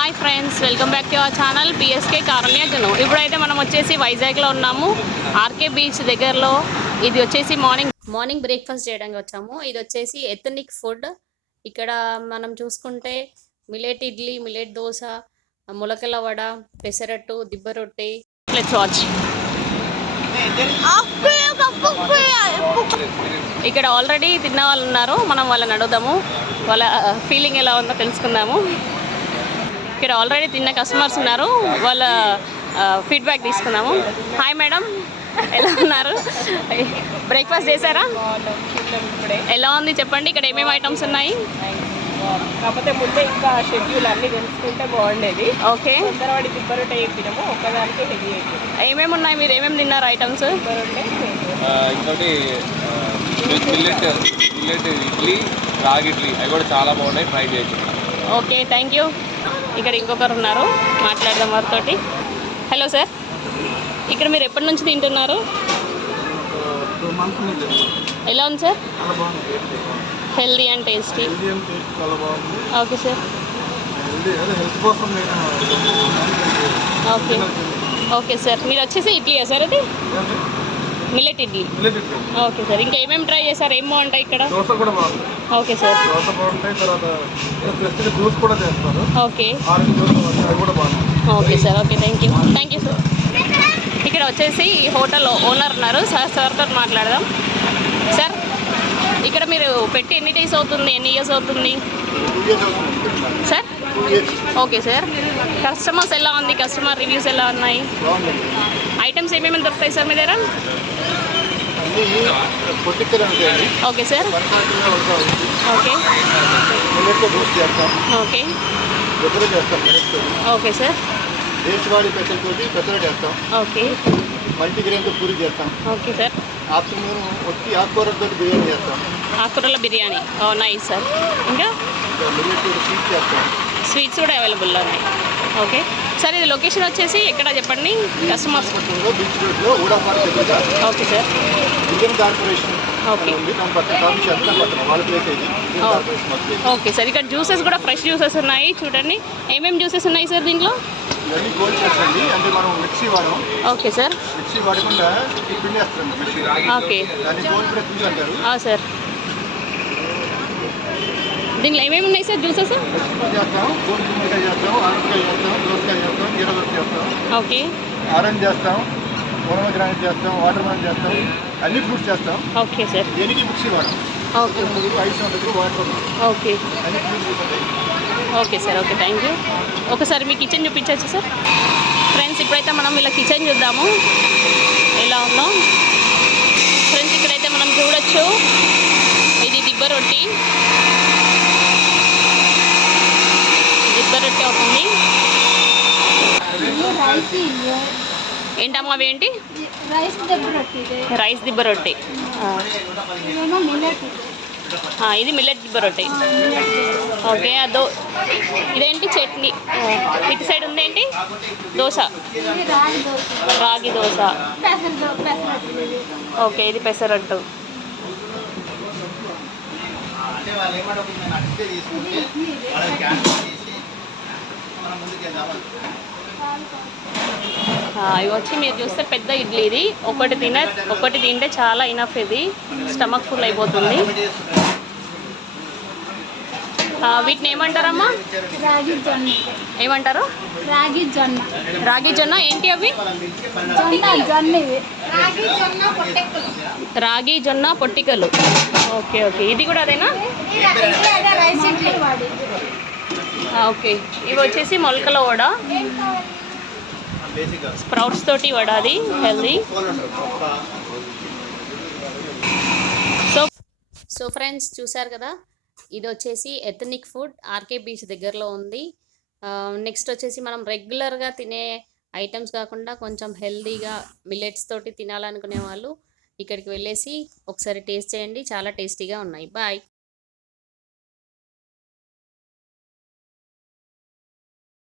Hi friends, welcome back to our channel PSK Karunya Janu. ఇప్పుడైతే మనం వచ్చేసి వైజాగ్లో ఉన్నాము, ఆర్కే బీచ్ దగ్గరలో. ఇది వచ్చేసి మార్నింగ్ బ్రేక్ఫాస్ట్ చేయడానికి వచ్చాము. ఇది వచ్చేసి ఎథనిక్ ఫుడ్. ఇక్కడ మనం చూసుకుంటే మిలెట్ ఇడ్లీ, మిలెట్ దోశ, మొలకల వడ, పెసరట్టు, దిబ్బ రొట్టె. Let's watch. ఇక్కడ ఆల్రెడీ తిన్న వాళ్ళు ఉన్నారు, మనం వాళ్ళని అడుగుదాము, వాళ్ళ ఫీలింగ్ ఎలా ఉందో తెలుసుకుందాము. ఇక్కడ ఆల్రెడీ తిన్న కస్టమర్స్ ఉన్నారు, వాళ్ళ ఫీడ్బ్యాక్ తీసుకుందాము. హాయ్ మేడం, ఎలా ఉన్నారు? బ్రేక్ఫాస్ట్ చేశారా? ఎలా ఉంది చెప్పండి. ఇక్కడ ఏమేమి ఐటమ్స్ ఉన్నాయి? కాకపోతే ముందే ఇంకా షెడ్యూల్ అన్ని తెలుసుకుంటే బాగుండేది. ఓకే, తొందరవాడి దిబ్బరొట్టె చెప్పినాము, ఒక్కదానికి హెవీ అయిపోయింది. ఏమేమి ఉన్నాయి? మీరు ఏమేమి తిన్నారు ఐటమ్స్? ఇంకోటి మిల్లెట్ ఇడ్లీ, రాగి ఇడ్లీ, అవి కూడా చాలా బాగున్నాయి, ట్రై చేయొచ్చు. Okay, thank you. ఇక్కడ ఇంకొకరు ఉన్నారు, మాట్లాడదాం వారితోటి. హలో సార్, ఇక్కడ మీరు ఎప్పటి నుంచి తింటున్నారు? ఎలా ఉంది sir? Healthy and tasty. Okay sir. Okay okay sir. మీరు వచ్చేసి ఇడ్లీయా సార్? అది మిల్లెట్ ఇడ్లీ. Okay sir. ఇంకా ఏమేమి ట్రై చేశారు? ఏం బాగుంటాయి ఇక్కడ? Okay sir. Okay okay sir. Okay, thank you sir. ఇక్కడ వచ్చేసి హోటల్ ఓనర్ ఉన్నారు, సార్తో మాట్లాడదాం. సార్, ఇక్కడ మీరు పెట్టి ఎన్ని డేస్ అవుతుంది, ఎన్ని ఇయర్స్ అవుతుంది సార్? Okay sir. కస్టమర్స్ ఎలా ఉంది? కస్టమర్ రివ్యూస్ ఎలా ఉన్నాయి? ఐటమ్స్ ఏమేమి దొరుకుతాయి సార్ మీ దగ్గర? Okay sir. Okay okay okay sir. దేశవాళీ పెసరతోటి పెసరట్ చేస్తాం. ఓకే. మల్టీగ్రెయిన్తో పూరి చేస్తాం. Okay sir. ఆఫ్టర్నూన్ వచ్చి ఆకుకూరలతో బిర్యానీ చేస్తాం. ఆకుకూరల బిర్యానీ, ఓ నైస్ సార్. ఇంకా స్వీట్ చేస్తాం. స్వీట్స్ కూడా అవైలబుల్లో ఉన్నాయి. Okay sir. ఇది లొకేషన్ వచ్చేసి ఎక్కడ చెప్పండి? కస్టమర్స్ బీచ్ రోడ్లో ఊడాపార్క్ దగ్గర. Okay sir. Indian corporation. Okay okay sir. ఇక్కడ జ్యూసెస్ కూడా ఫ్రెష్ జ్యూసెస్ ఉన్నాయి, చూడండి. ఏమేమి జ్యూసెస్ ఉన్నాయి సార్ దీంట్లో? ఇవన్నీ కోల్డ్ ప్రెస్ అండి, అంటే మనం మిక్సీ వాడడం. Okay sir. మిక్సీ వాడకుండా పిండి వేస్తాం మిక్సీ. ఓకే, దాన్ని కోల్డ్ ప్రెస్ జ్యూస్ అంటారు. సార్. దీంట్లో ఏమేమి ఉన్నాయి సార్ జ్యూసెస్? చేస్తాం, కోల్డ్ గుమ్మడికాయ చేస్తాం, ఆనపకాయ చేస్తాం, దోసకాయ చేస్తాం, కీరదోస చేస్తాం. ఓకే. ఆరెంజ్ చేస్తాం, పొమగ్రానైట్ చేస్తాం, వాటర్ మెలన్ చేస్తాం, అన్ని ఫ్రూట్స్ చేస్తాం. Okay sir. దేనికి మిక్సీ వాడడం. ఓకే. ఐస్ ఉంటుంది, water. Okay okay sir. Okay, thank you. ఒకసారి మీ కిచెన్ చూపించవచ్చు సార్? ఫ్రెండ్స్, ఇప్పుడైతే మనం ఇలా కిచెన్ చూద్దాము ఎలా ఉందో. ఫ్రెండ్స్, ఇక్కడైతే మనం చూడొచ్చు, ఇది దిబ్బ రొట్టి అవుతుంది. ఏంటమ్మా అవి? ఏంటి? రైస్ దిబ్బ రొట్టి. ఇది మిల్లెట్ దిబ్బ రొట్టి. ఓకే. ఇదేంటి? చట్నీ. ఇటు సైడ్ ఉంది ఏంటి? దోశ, రాగి దోశ. ఓకే, ఇది పెసరట్టు. ఇవి వచ్చి మీరు చూస్తే పెద్ద ఇడ్లీ. ఇది ఒకటి తింటే చాలా ఇనఫ్. ఇది స్టమక్ ఫుల్ అయిపోతుంది. వీటిని ఏమంటారమ్మా? రాగి జొన్న. ఏమంటారు? రాగి జొన్న. రాగి జొన్న. ఏంటి అవి? రాగి జొన్న పొట్టికలు. Okay okay. ఇది కూడా అదేనా? ఓకే. ఇవి వచ్చేసి మొలకల వడ, స్ప్రౌట్స్ తోటి వడ, అది హెల్దీ. సో ఫ్రెండ్స్, చూసారు కదా, ఇది వచ్చేసి ఎథనిక్ ఫుడ్, ఆర్కే బీచ్ దగ్గరలో ఉంది. నెక్స్ట్ వచ్చేసి మనం రెగ్యులర్గా తినే ఐటమ్స్ కాకుండా కొంచెం హెల్దీగా మిల్లెట్స్ తోటి తినాలనుకునే వాళ్ళు ఇక్కడికి వెళ్ళేసి ఒకసారి టేస్ట్ చేయండి, చాలా టేస్టీగా ఉన్నాయి. బాయ్.